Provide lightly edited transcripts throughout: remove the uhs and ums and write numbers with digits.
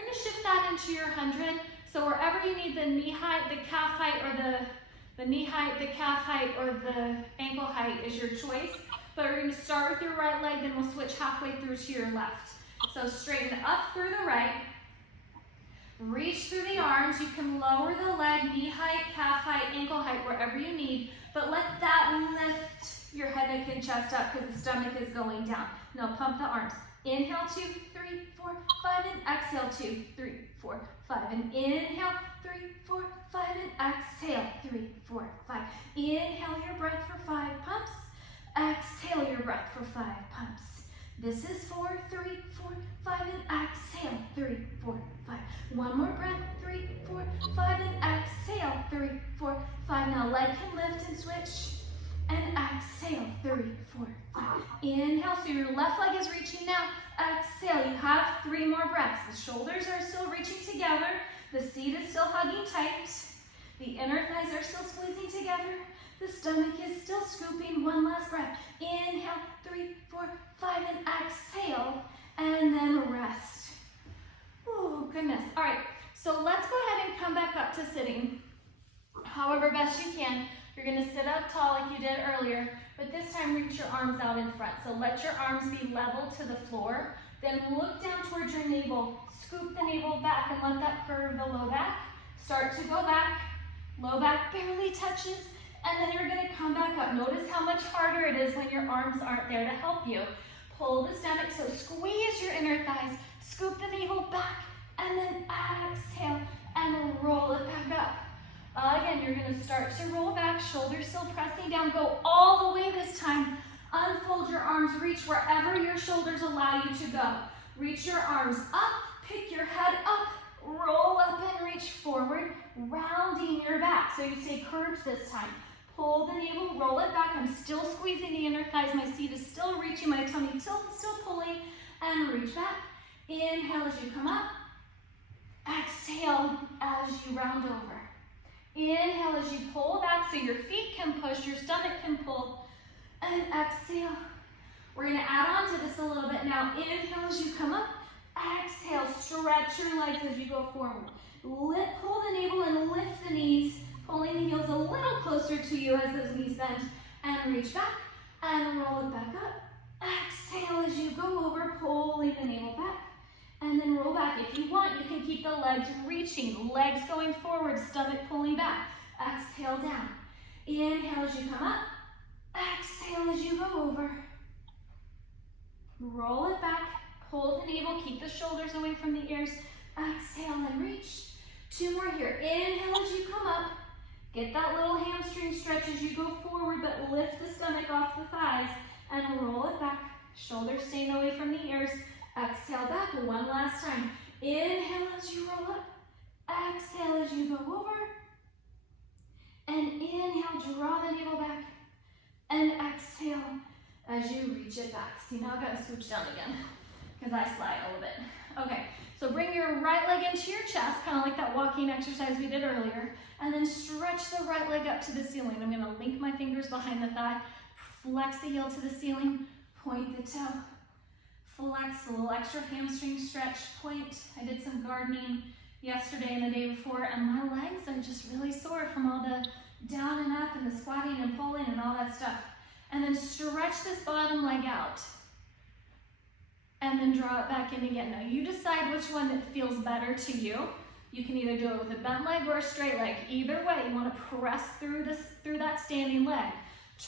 We're gonna shift that into your 100. So wherever you need the knee height, the calf height, or the knee height, the calf height, or the ankle height is your choice. But we're gonna start with your right leg, then we'll switch halfway through to your left. So straighten up through the right. Reach through the arms. You can lower the leg, knee height, calf height, ankle height, wherever you need. But let that lift your head, neck, and chest up because the stomach is going down. Now pump the arms. Inhale, 2, 3, 4, 5, and exhale, 2, 3, 4, 5. And inhale, 3, 4, 5, and exhale, 3, 4, 5. Inhale your breath for 5 pumps. Exhale your breath for 5 pumps. This is 4, 3, 4, 5, and exhale, 3, 4, 5. One more breath, 3, 4, 5, and exhale, 3, 4, 5. Now leg can lift and switch, and exhale, 3, 4, 5. Inhale, so your left leg is reaching now. Exhale, you have 3 more breaths. The shoulders are still reaching together. The seat is still hugging tight. The inner thighs are still squeezing together. The stomach is still scooping. One last breath. Inhale, 3, 4, 5, and exhale, and then rest. Oh, goodness. All right, so let's go ahead and come back up to sitting. However best you can. You're gonna sit up tall like you did earlier, but this time reach your arms out in front. So let your arms be level to the floor. Then look down towards your navel. Scoop the navel back and let that curve the low back. Start to go back. Low back barely touches. And then you're gonna come back up. Notice how much harder it is when your arms aren't there to help you. Pull the stomach, so squeeze your inner thighs, scoop the navel back, and then exhale and roll it back up. Again, you're gonna start to roll back, shoulders still pressing down. Go all the way this time. Unfold your arms, reach wherever your shoulders allow you to go. Reach your arms up, pick your head up, roll up and reach forward, rounding your back. So you stay curved this time. Pull the navel, roll it back. I'm still squeezing the inner thighs. My seat is still reaching, my tummy tilt is still pulling, and reach back. Inhale as you come up. Exhale as you round over. Inhale as you pull back so your feet can push, your stomach can pull, and exhale. We're gonna add on to this a little bit now. Inhale as you come up. Exhale, stretch your legs as you go forward. Pull the navel and lift the knees, pulling the heels a little closer to you as those knees bend, and reach back and roll it back up. Exhale as you go over, pulling the navel back, and then roll back. If you want, you can keep the legs reaching, legs going forward, stomach pulling back. Exhale down. Inhale as you come up. Exhale as you go over. Roll it back. Pull the navel, keep the shoulders away from the ears. Exhale and reach. 2 more here. Inhale as you come up. Get that little hamstring stretch as you go forward, but lift the stomach off the thighs and roll it back. Shoulders staying away from the ears. Exhale back 1 last time. Inhale as you roll up. Exhale as you go over. And inhale, draw the navel back. And exhale as you reach it back. See, now I've got to switch down again, because I slide a little bit. Okay, so bring your right leg into your chest, kind of like that walking exercise we did earlier, and then stretch the right leg up to the ceiling. I'm gonna link my fingers behind the thigh, flex the heel to the ceiling, point the toe, flex, a little extra hamstring stretch, point. I did some gardening yesterday and the day before, and my legs are just really sore from all the down and up and the squatting and pulling and all that stuff. And then stretch this bottom leg out. And then draw it back in again. Now you decide which one that feels better to you. You can either do it with a bent leg or a straight leg. Either way, you want to press through that standing leg.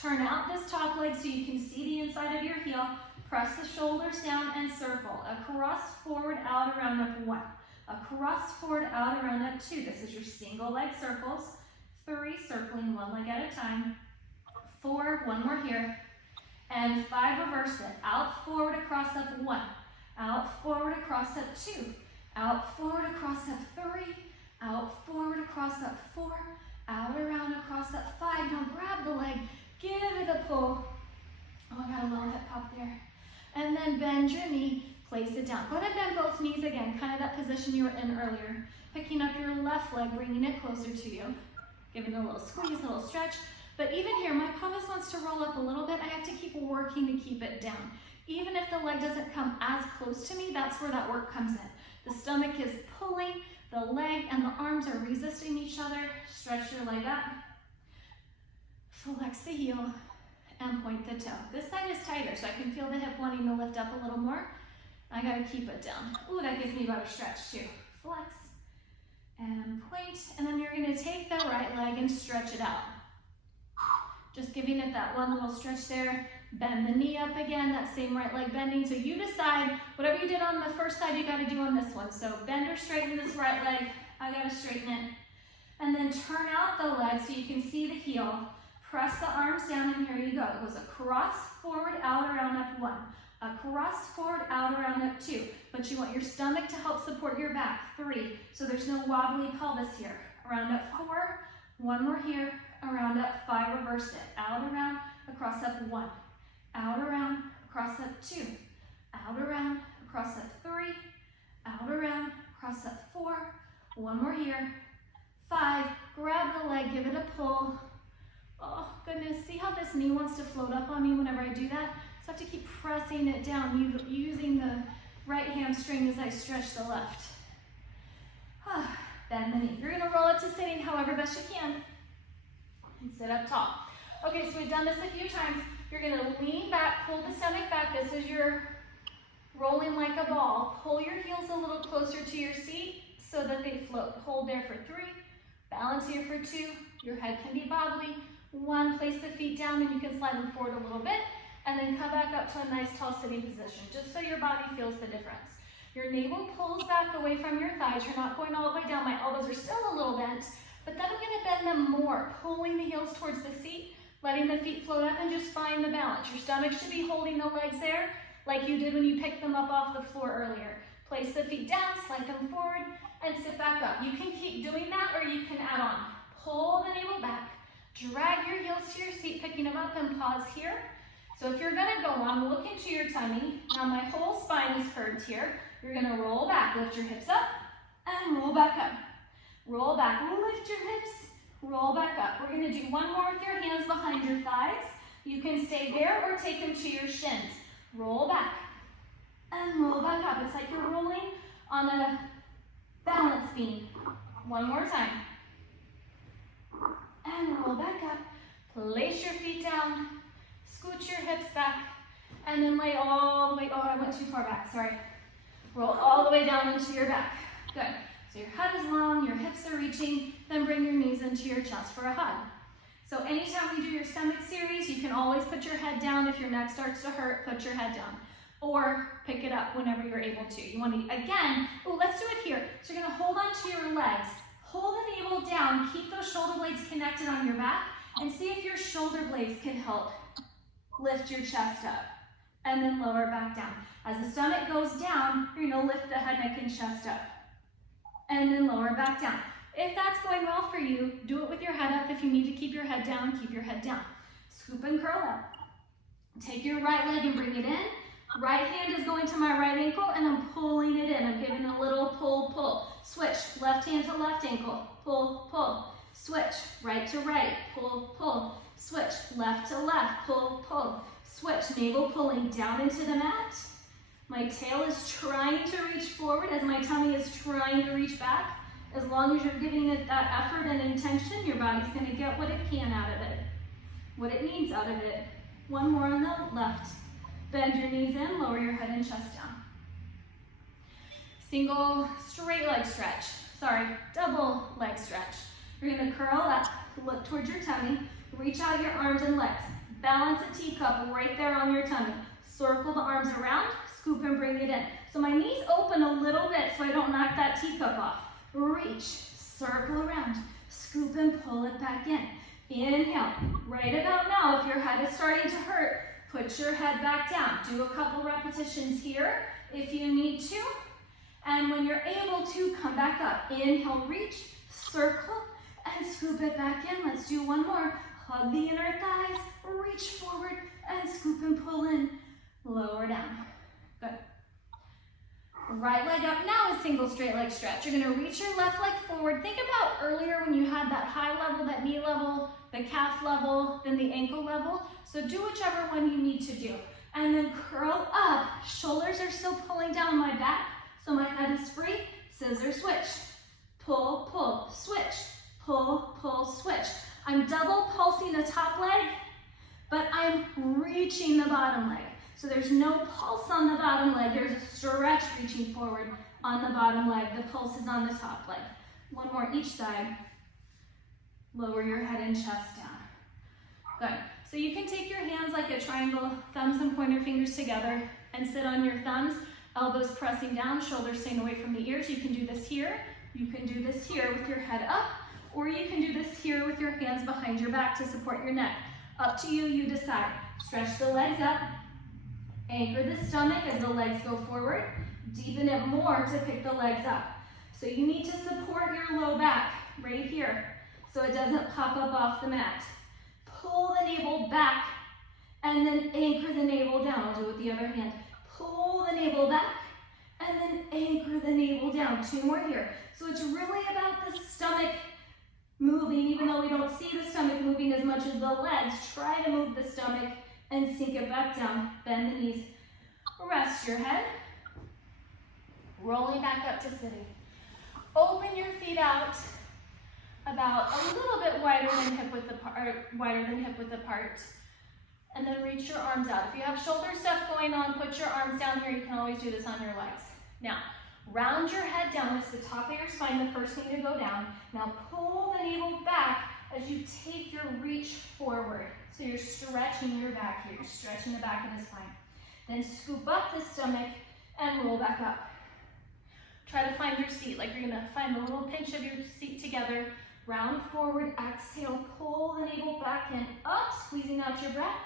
Turn out this top leg so you can see the inside of your heel. Press the shoulders down and circle. Across, forward, out, around, up, 1. Across, forward, out, around, up, 2. This is your single leg circles. 3, circling 1 leg at a time. 4, 1 more here. And 5, reverse it. Out, forward, across, up, 1. Out, forward, across, up, 2. Out, forward, across, up, 3. Out, forward, across, up, 4. Out, around, across, up, 5. Now grab the leg, give it a pull. Oh, I got a little hip pop there. And then bend your knee, place it down. Go ahead and bend both knees again, kind of that position you were in earlier. Picking up your left leg, bringing it closer to you. Giving a little squeeze, a little stretch. But even here, my pelvis wants to roll up a little bit. I have to keep working to keep it down. Even if the leg doesn't come as close to me, that's where that work comes in. The stomach is pulling, the leg and the arms are resisting each other. Stretch your leg up, flex the heel, and point the toe. This side is tighter, so I can feel the hip wanting to lift up a little more. I gotta keep it down. Ooh, that gives me about a stretch too. Flex and point, and then you're gonna take the right leg and stretch it out. Just giving it that one little stretch there. Bend the knee up again, that same right leg bending. So you decide, whatever you did on the first side, you gotta do on this one. So bend or straighten this right leg. I gotta straighten it. And then turn out the leg so you can see the heel. Press the arms down, and here you go. It goes across, forward, out, around, up, one. Across, forward, out, around, up, two. But you want your stomach to help support your back, three. So there's no wobbly pelvis here. Around, up, four. One more here. Around, up, five. Reverse it. Out, around, across, up, one. Out, around, across, up, two. Out, around, across, up, three. Out, around, across, up, four. One more here. Five. Grab the leg, give it a pull. Oh, goodness, see how this knee wants to float up on me whenever I do that? So I have to keep pressing it down, using the right hamstring as I stretch the left. Bend the knee. You're gonna roll up to sitting however best you can. And sit up tall. Okay, so we've done this a few times. You're gonna lean back, pull the stomach back. This is your rolling like a ball. Pull your heels a little closer to your seat so that they float. Hold there for three. Balance here for two. Your head can be bobbly. One, place the feet down and you can slide them forward a little bit, and then come back up to a nice tall sitting position, just so your body feels the difference. Your navel pulls back away from your thighs. You're not going all the way down. My elbows are still a little bent, but then I'm gonna bend them more, pulling the heels towards the seat, letting the feet float up, and just find the balance. Your stomach should be holding the legs there, like you did when you picked them up off the floor earlier. Place the feet down, slide them forward, and sit back up. You can keep doing that, or you can add on. Pull the navel back, drag your heels to your seat, picking them up, and pause here. So if you're gonna go on, look into your tummy. Now my whole spine is curved here. You're gonna roll back, lift your hips up, and roll back up. Roll back, lift your hips, roll back up. We're gonna do one more with your hands behind your thighs. You can stay there or take them to your shins. Roll back, and roll back up. It's like you're rolling on a balance beam. One more time. And roll back up. Place your feet down. Scoot your hips back. And then lay all the way, oh, I went too far back, sorry. Roll all the way down into your back. Good. So your head is long, your hips are reaching, then bring your knees into your chest for a hug. So anytime we do your stomach series, you can always put your head down. If your neck starts to hurt, put your head down. Or pick it up whenever you're able to. You want to, again, oh, let's do it here. So you're gonna hold on to your legs. Hold the navel down, keep those shoulder blades connected on your back, and see if your shoulder blades can help lift your chest up. And then lower back down. As the stomach goes down, you're gonna lift the head, neck, and chest up. And then lower back down. If that's going well for you, do it with your head up. If you need to keep your head down, keep your head down. Scoop and curl up. Take your right leg and bring it in. Right hand is going to my right ankle, and I'm pulling it in. I'm giving a little pull, pull. Switch, left hand to left ankle. Pull, pull. Switch, right to right. Pull, pull. Switch, left to left. Pull, pull. Switch, navel pulling down into the mat. My tail is trying to reach forward as my tummy is trying to reach back. As long as you're giving it that effort and intention, your body's going to get what it can out of it, what it needs out of it. One more on the left. Bend your knees in, lower your head and chest down. Single straight leg stretch. Sorry, double leg stretch. You're going to curl up, look towards your tummy, reach out your arms and legs. Balance a teacup right there on your tummy. Circle the arms around, scoop and bring it in. So my knees open a little bit so I don't knock that teacup off. Reach, circle around, scoop and pull it back in. Inhale. Right about now, if your head is starting to hurt, put your head back down. Do a couple repetitions here if you need to. And when you're able to, come back up. Inhale, reach, circle, and scoop it back in. Let's do one more. Hug the inner thighs, reach forward, and scoop and pull in. Lower down. Good. Right leg up now, a single straight leg stretch. You're gonna reach your left leg forward. Think about earlier when you had that high level, that knee level, the calf level, then the ankle level. So do whichever one you need to do. And then curl up. Shoulders are still pulling down my back, So my head is free, scissor switch, pull, pull, switch, pull, pull, switch. I'm double pulsing the top leg, but I'm reaching the bottom leg. So there's no pulse on the bottom leg, there's a stretch reaching forward on the bottom leg. The pulse is on the top leg. One more each side. Lower your head and chest down. Good. So you can take your hands like a triangle, thumbs and pointer fingers together, and sit on your thumbs, elbows pressing down, shoulders staying away from the ears. You can do this here. You can do this here with your head up, or you can do this here with your hands behind your back to support your neck. Up to you, you decide. Stretch the legs up, anchor the stomach as the legs go forward, deepen it more to pick the legs up. So you need to support your low back right here so it doesn't pop up off the mat. Pull the navel back and then anchor the navel down. I'll do it with the other hand. Pull the navel back and then anchor the navel down. Two more here. So it's really about the stomach moving, even though we don't see the stomach moving as much as the legs. Try to move the stomach and sink it back down. Bend the knees. Rest your head. Rolling back up to sitting. Open your feet out about a little bit wider than hip width apart. And then reach your arms out. If you have shoulder stuff going on, put your arms down here. You can always do this on your legs. Now, round your head down. It's the top of your spine, the first thing to go down. Now pull the navel back as you take your reach forward. So you're stretching your back here. You're stretching the back of the spine. Then scoop up the stomach and roll back up. Try to find your seat, like you're gonna find the little pinch of your seat together. Round forward, exhale, pull the navel back and up, squeezing out your breath.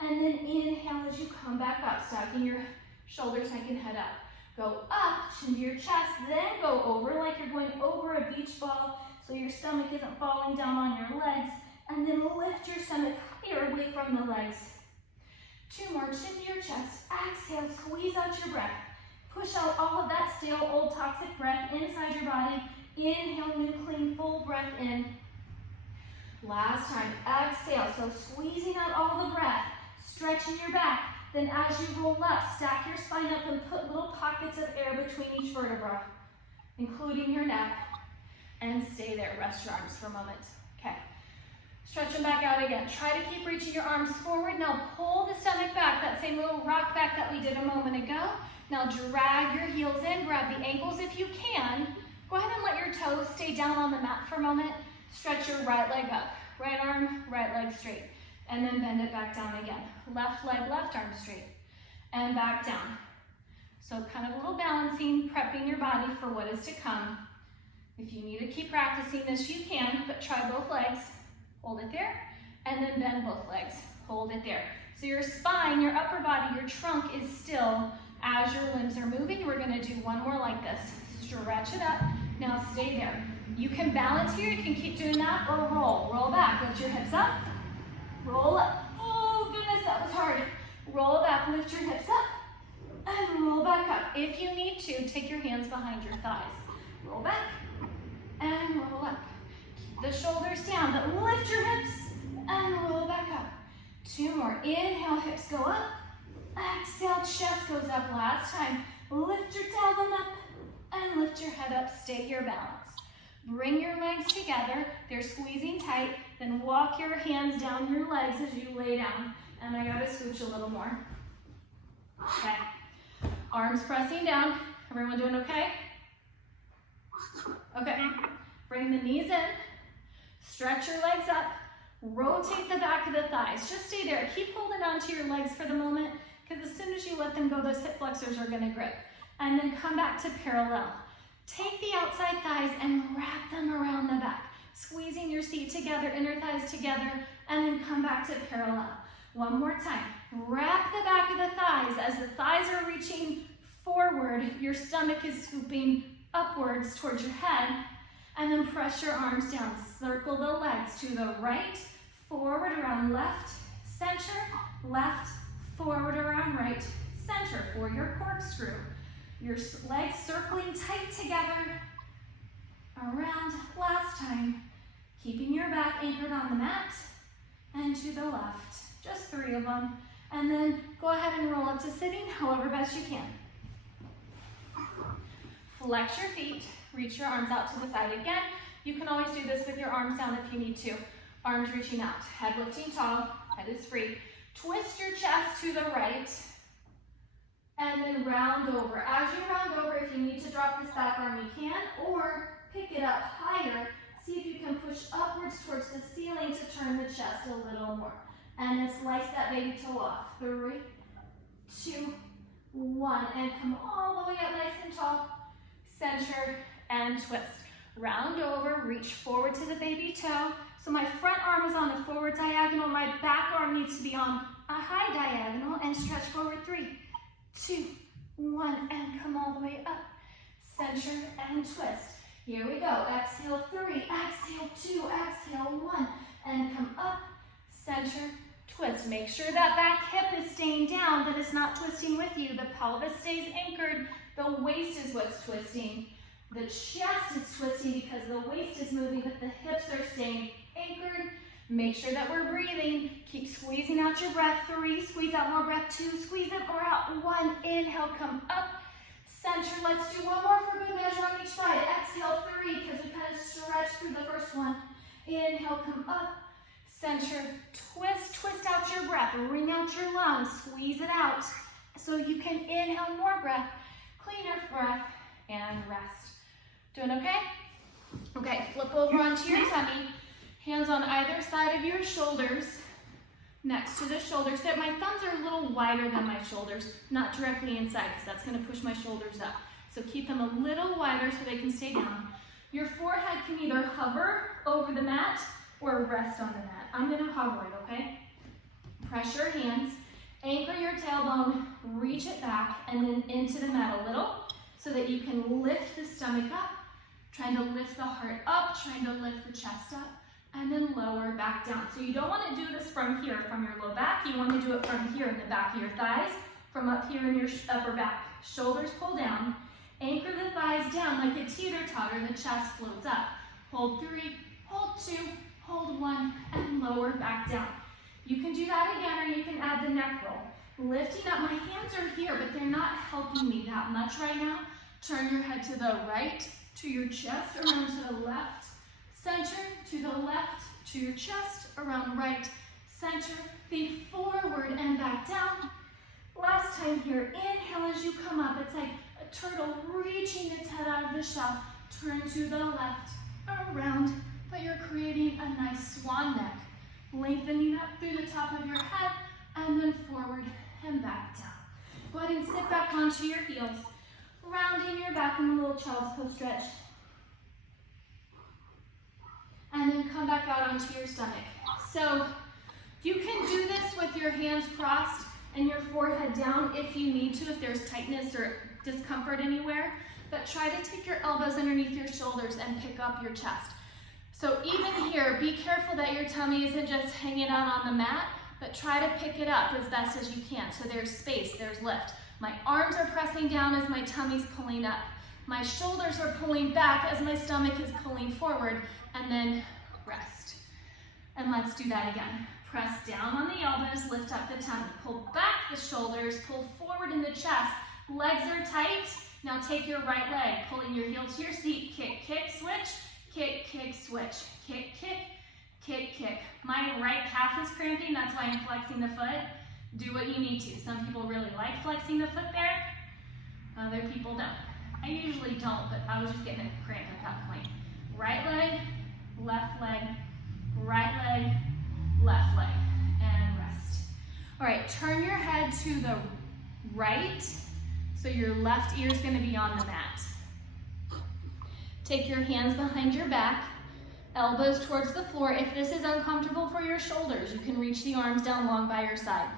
And then inhale as you come back up, stacking your shoulders, neck, and head up. Go up, chin to your chest, then go over like you're going over a beach ball so your stomach isn't falling down on your legs. And then lift your stomach higher away from the legs. Two more, chin to your chest. Exhale, squeeze out your breath. Push out all of that stale, old, toxic breath inside your body. Inhale, new, clean, full breath in. Last time, exhale. So squeezing out all the breath, stretching your back. Then as you roll up, stack your spine up and put little pockets of air between each vertebra, including your neck. And stay there. Rest your arms for a moment. Okay. Stretch them back out again. Try to keep reaching your arms forward. Now pull the stomach back, that same little rock back that we did a moment ago. Now drag your heels in, grab the ankles if you can. Go ahead and let your toes stay down on the mat for a moment. Stretch your right leg up. Right arm, right leg straight. And then bend it back down again. Left leg, left arm straight. And back down. So kind of a little balancing, prepping your body for what is to come. If you need to keep practicing this, you can, but try both legs. Hold it there. And then bend both legs. Hold it there. So your spine, your upper body, your trunk is still as your limbs are moving. We're going to do one more like this. Stretch it up. Now stay there. You can balance here. You can keep doing that or roll. Roll back. Lift your hips up. Roll up. Oh, goodness, that was hard. Roll back. Lift your hips up. And roll back up. If you need to, take your hands behind your thighs. Roll back. And roll up. Keep the shoulders down, but lift your hips and roll back up. Two more. Inhale, hips go up. Exhale, chest goes up. Last time. Lift your tailbone up and lift your head up. Stay here balanced. Bring your legs together. They're squeezing tight. Then walk your hands down your legs as you lay down. And I gotta scooch a little more. Okay. Arms pressing down. Everyone doing okay? Okay. Bring the knees in. Stretch your legs up. Rotate the back of the thighs. Just stay there. Keep holding on to your legs for the moment, because as soon as you let them go, those hip flexors are going to grip. And then come back to parallel. Take the outside thighs and wrap them around the back, squeezing your seat together, inner thighs together, and then come back to parallel. One more time. Wrap the back of the thighs. As the thighs are reaching forward, your stomach is scooping upwards towards your head, and then press your arms down. Circle the legs to the right, forward around left, center, left, forward around right, center for your corkscrew. Your legs circling tight together, around last time, keeping your back anchored on the mat, and to the left. Just 3 of them. And then go ahead and roll up to sitting, however best you can. Flex your feet, reach your arms out to the side again. You can always do this with your arms down if you need to. Arms reaching out, head lifting tall, head is free. Twist your chest to the right, and then round over. As you round over, if you need to drop this back arm, you can, or pick it up higher. See if you can push upwards towards the ceiling to turn the chest a little more. And then slice that baby toe off. 3, 2, 1, and come all the way up nice and tall. Center and twist. Round over, reach forward to the baby toe. So my front arm is on a forward diagonal. My back arm needs to be on a high diagonal, and stretch forward. 3, 2, 1, and come all the way up. Center and twist. Here we go. Exhale 3, exhale 2, exhale 1, and come up, center, twist. Make sure that back hip is staying down, that it's not twisting with you. The pelvis stays anchored. The waist is what's twisting. The chest is twisting because the waist is moving, but the hips are staying anchored. Make sure that we're breathing. Keep squeezing out your breath. 3, squeeze out more breath. 2, squeeze it more out. 1, inhale, come up. Center, let's do one more for good measure on each side. Exhale 3, because we kind of stretch through the first one. Inhale, come up. Center, twist out your breath. Wring out your lungs, squeeze it out. So you can inhale more breath, cleaner breath, and rest. Doing okay? Okay, flip over onto your tummy. Hands on either side of your shoulders. Next to the shoulder tip. My thumbs are a little wider than my shoulders, not directly inside, because that's going to push my shoulders up. So keep them a little wider so they can stay down. Your forehead can either hover over the mat or rest on the mat. I'm going to hover it, okay? Press your hands, anchor your tailbone, reach it back, and then into the mat a little so that you can lift the stomach up, trying to lift the heart up, trying to lift the chest up, and then lower back down. So you don't want to do this from here, from your low back. You want to do it from here in the back of your thighs, from up here in your upper back. Shoulders pull down. Anchor the thighs down like a teeter-totter. The chest floats up. Hold 3, hold 2, hold 1, and lower back down. You can do that again, or you can add the neck roll. Lifting up, my hands are here, but they're not helping me that much right now. Turn your head to the right, to your chest, around to the left. Center, to the left, to your chest, around right, center, think forward and back down. Last time here, inhale as you come up. It's like a turtle reaching its head out of the shell. Turn to the left, around, but you're creating a nice swan neck. Lengthening up through the top of your head, and then forward and back down. Go ahead and sit back onto your heels, rounding your back in a little child's pose stretch. And then come back out onto your stomach. So you can do this with your hands crossed and your forehead down if you need to, if there's tightness or discomfort anywhere. But try to take your elbows underneath your shoulders and pick up your chest. So even here, be careful that your tummy isn't just hanging out on the mat, but try to pick it up as best as you can. So there's space, there's lift. My arms are pressing down as my tummy's pulling up. My shoulders are pulling back as my stomach is pulling forward, and then rest. And let's do that again. Press down on the elbows, lift up the tummy. Pull back the shoulders, pull forward in the chest. Legs are tight. Now take your right leg, pulling your heel to your seat. Kick, kick, switch. Kick, kick, switch. Kick, kick, kick, kick. My right calf is cramping, that's why I'm flexing the foot. Do what you need to. Some people really like flexing the foot there. Other people don't. I usually don't, but I was just getting a cramp at that point. Right leg, left leg, right leg, left leg, and rest. All right, turn your head to the right, so your left ear is going to be on the mat. Take your hands behind your back, elbows towards the floor. If this is uncomfortable for your shoulders, you can reach the arms down long by your side.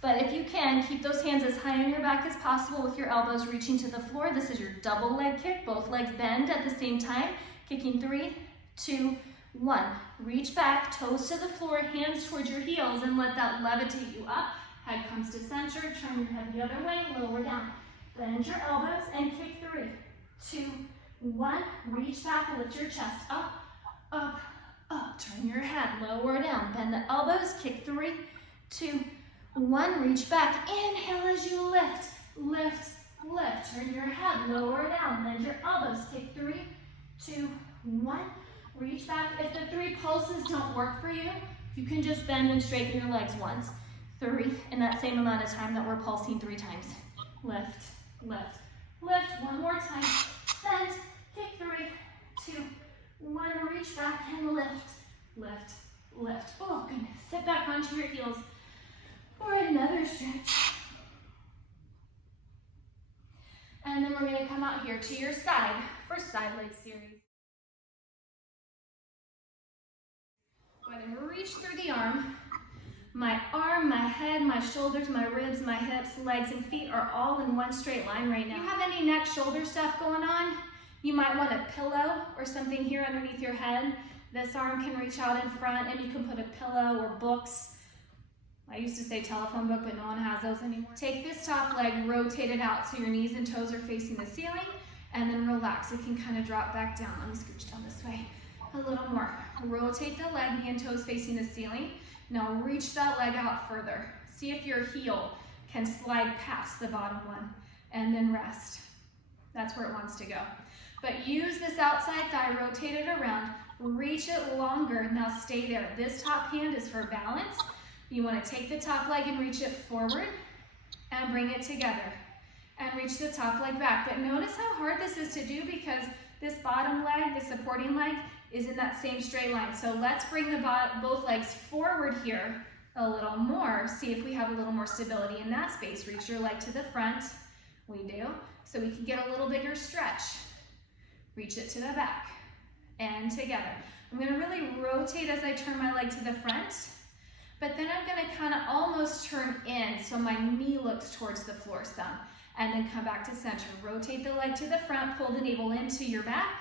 But if you can, keep those hands as high on your back as possible with your elbows reaching to the floor. This is your double leg kick. Both legs bend at the same time. Kicking 3, 2, 1. Reach back, toes to the floor, hands towards your heels, and let that levitate you up. Head comes to center, turn your head the other way, lower down. Bend your elbows and kick 3, 2, 1. Reach back, lift your chest up, up, up. Turn your head, lower down. Bend the elbows, kick 3, 2, 1. Reach back. Inhale as you lift, lift, lift, turn your head, lower down, bend your elbows, take 3, 2, 1, reach back. If the 3 pulses don't work for you, you can just bend and straighten your legs once, 3, in that same amount of time that we're pulsing 3 times. Lift, lift, lift, one more time, bend, kick 3, 2, 1, reach back and lift, lift, lift. Oh goodness, sit back onto your heels for another stretch. And then we're gonna come out here to your side for side leg series. Go ahead and reach through the arm. My arm, my head, my shoulders, my ribs, my hips, legs, and feet are all in one straight line right now. If you have any neck, shoulder stuff going on, you might want a pillow or something here underneath your head. This arm can reach out in front and you can put a pillow or books. I used to say telephone book, but no one has those anymore. Take this top leg, rotate it out so your knees and toes are facing the ceiling, and then relax. It can kind of drop back down. Let me scooch down this way a little more. Rotate the leg, knee and toes facing the ceiling. Now reach that leg out further. See if your heel can slide past the bottom one, and then rest. That's where it wants to go. But use this outside thigh, rotate it around, reach it longer. Now stay there. This top hand is for balance. You want to take the top leg and reach it forward and bring it together and reach the top leg back. But notice how hard this is to do because this bottom leg, the supporting leg, is in that same straight line. So let's bring both legs forward here a little more. See if we have a little more stability in that space. Reach your leg to the front. We do. So we can get a little bigger stretch. Reach it to the back and together. I'm going to really rotate as I turn my leg to the front. But then I'm going to kind of almost turn in so my knee looks towards the floor some. And then come back to center. Rotate the leg to the front, pull the navel into your back.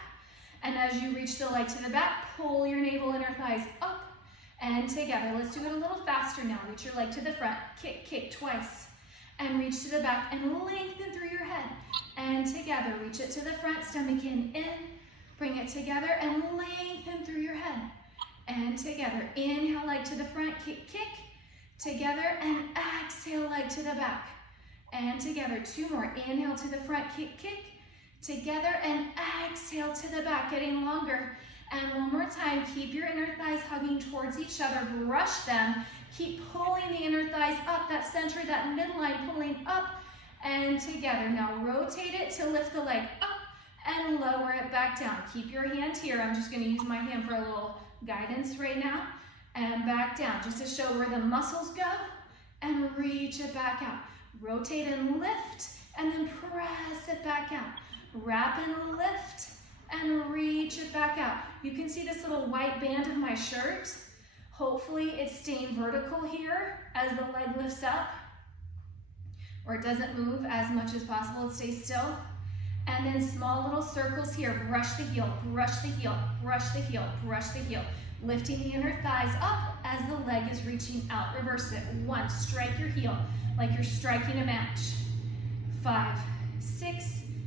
And as you reach the leg to the back, pull your navel, inner thighs up and together. Let's do it a little faster now. Reach your leg to the front, kick, kick twice. And reach to the back and lengthen through your head. And together, reach it to the front, stomach in, bring it together and lengthen through your head. And together, inhale, leg to the front, kick, kick, together, and exhale, leg to the back. And together, 2 more, inhale to the front, kick, kick, together, and exhale to the back, getting longer. And one more time, keep your inner thighs hugging towards each other, brush them, keep pulling the inner thighs up, that center, that midline, pulling up, and together. Now rotate it to lift the leg up, and lower it back down. Keep your hand here, I'm just gonna use my hand for a little guidance right now, and back down, just to show where the muscles go, and reach it back out. Rotate and lift, and then press it back out. Wrap and lift, and reach it back out. You can see this little white band of my shirt. Hopefully it's staying vertical here as the leg lifts up, or it doesn't move as much as possible, it stays still. And then small little circles here, brush the heel, brush the heel, brush the heel, brush the heel. Lifting the inner thighs up as the leg is reaching out. Reverse it. 1, strike your heel like you're striking a match. 5, 6,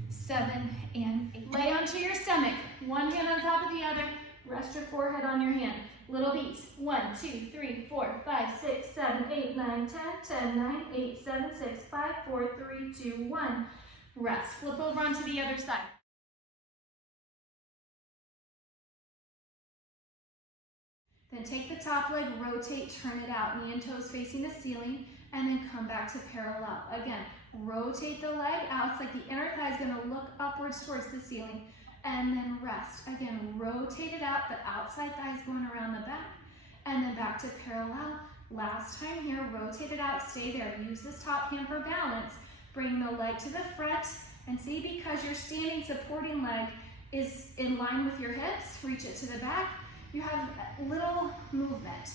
7, and 8. Lay onto your stomach. One hand on top of the other. Rest your forehead on your hand. Little beats. 1, 2, 3, 4, 5, 6, 7, 8, 9, 10, 10, 9, 8, 7, 6, 5, 4, 3, 2, 1. Rest. Flip over onto the other side. Then take the top leg, rotate, turn it out, knee and toes facing the ceiling, and then come back to parallel. Again, rotate the leg out. It's like the inner thigh is going to look upwards towards the ceiling, and then rest. Again, rotate it out. The outside thigh is going around the back, and then back to parallel. Last time here, rotate it out, stay there. Use this top hand for balance. Bring the leg to the front, and see, because your standing supporting leg is in line with your hips, reach it to the back. You have little movement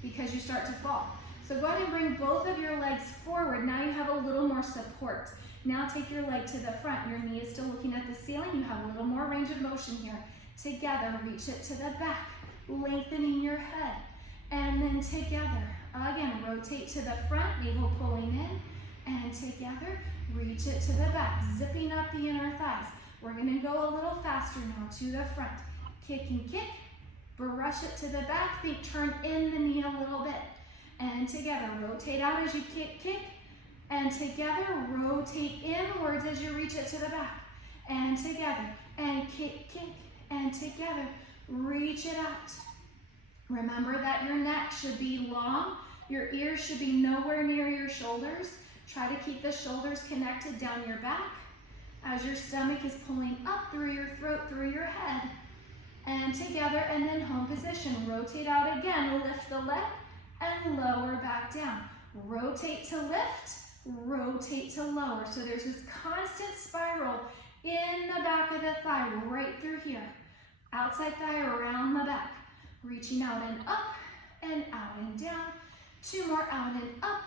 because you start to fall. So go ahead and bring both of your legs forward. Now you have a little more support. Now take your leg to the front. Your knee is still looking at the ceiling. You have a little more range of motion here. Together, reach it to the back, lengthening your head. And then together, again, rotate to the front, navel pulling in. And together, reach it to the back, zipping up the inner thighs. We're gonna go a little faster now to the front. Kick and kick, brush it to the back, think turn in the knee a little bit. And together, rotate out as you kick, kick, and together. Rotate inwards as you reach it to the back, and together, and kick, kick, and together. Reach it out. Remember that your neck should be long, your ears should be nowhere near your shoulders. Try to keep the shoulders connected down your back as your stomach is pulling up through your throat, through your head. And together, and then home position. Rotate out again, lift the leg, and lower back down. Rotate to lift, rotate to lower. So there's this constant spiral in the back of the thigh, right through here. Outside thigh around the back. Reaching out and up, and out and down. 2 more, out and up,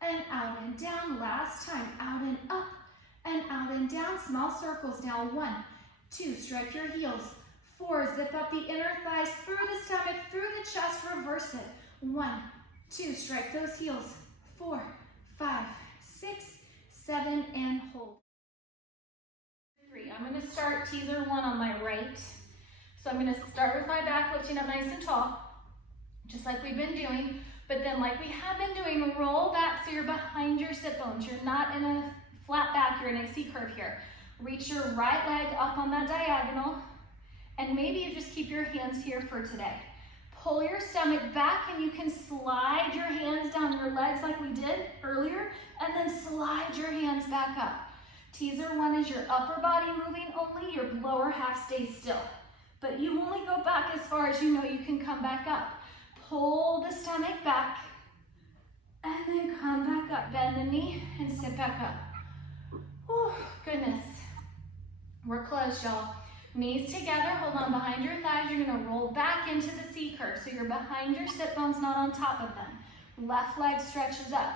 and out and down. Last time, out and up, and out and down. Small circles now. 1, 2, strike your heels. 4, zip up the inner thighs through the stomach, through the chest, reverse it. 1, 2, strike those heels. 4, 5, 6, 7, and hold. 3, I'm gonna start teaser 1 on my right. So I'm gonna start with my back lifting up nice and tall, just like we've been doing, but then like we have been doing, roll back so you're behind your sit bones. You're not in a flat back, you're in a C curve here. Reach your right leg up on that diagonal, and maybe you just keep your hands here for today. Pull your stomach back, and you can slide your hands down your legs like we did earlier, and then slide your hands back up. Teaser 1 is your upper body moving only, your lower half stays still. But you only go back as far as you know you can come back up. Pull the stomach back, and then come back up. Bend the knee, and sit back up. Oh, goodness. We're close, y'all. Knees together, hold on behind your thighs. You're gonna roll back into the C curve. So you're behind your sit bones, not on top of them. Left leg stretches up.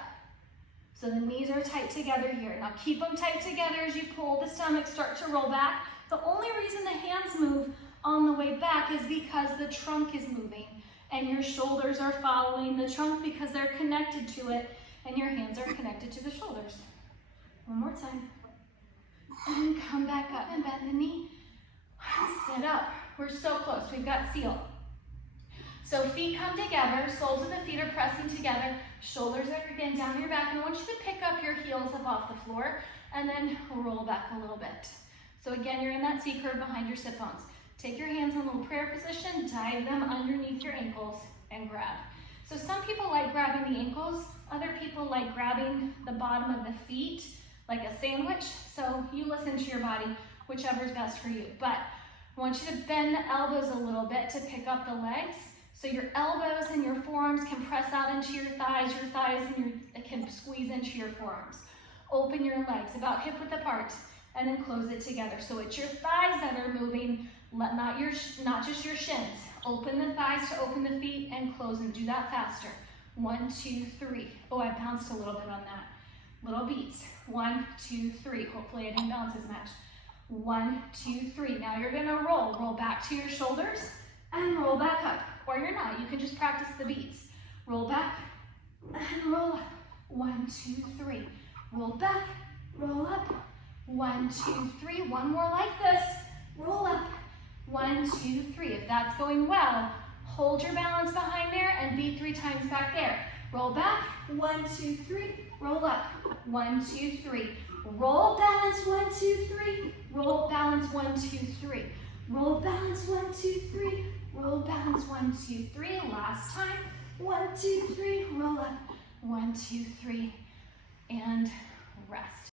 So the knees are tight together here. Now keep them tight together as you pull the stomach, start to roll back. The only reason the hands move on the way back is because the trunk is moving and your shoulders are following the trunk because they're connected to it, and your hands are connected to the shoulders. One more time. And come back up and bend the knee. Sit up. We're so close. We've got seal. So feet come together, soles of the feet are pressing together, shoulders are again down your back, and I want you to pick up your heels up off the floor and then roll back a little bit. So again, you're in that C curve behind your sit bones. Take your hands in a little prayer position, dive them underneath your ankles, and grab. So some people like grabbing the ankles, other people like grabbing the bottom of the feet like a sandwich. So you listen to your body, whichever is best for you. But I want you to bend the elbows a little bit to pick up the legs. So your elbows and your forearms can press out into your thighs and can squeeze into your forearms. Open your legs about hip width apart, and then close it together. So it's your thighs that are moving, not just your shins. Open the thighs to open the feet and close, and do that faster. 1, 2, 3. Oh, I bounced a little bit on that. Little beats. 1, 2, 3. Hopefully I didn't bounce as much. 1, 2, 3. Now you're gonna roll. Roll back to your shoulders and roll back up. Or you're not, you can just practice the beats. Roll back and roll up. 1, 2, 3. Roll back, roll up. 1, 2, 3. One more like this. Roll up. 1, 2, 3. If that's going well, hold your balance behind there and beat 3 times back there. Roll back. 1, 2, 3. Roll up. 1, 2, 3. Roll, balance. 1, 2, 3. Roll, balance. 1, 2, 3. Roll, balance. 1, 2, 3. Roll, balance. 1, 2, 3. Last time. 1, 2, 3. Roll up. 1, 2, 3. And rest.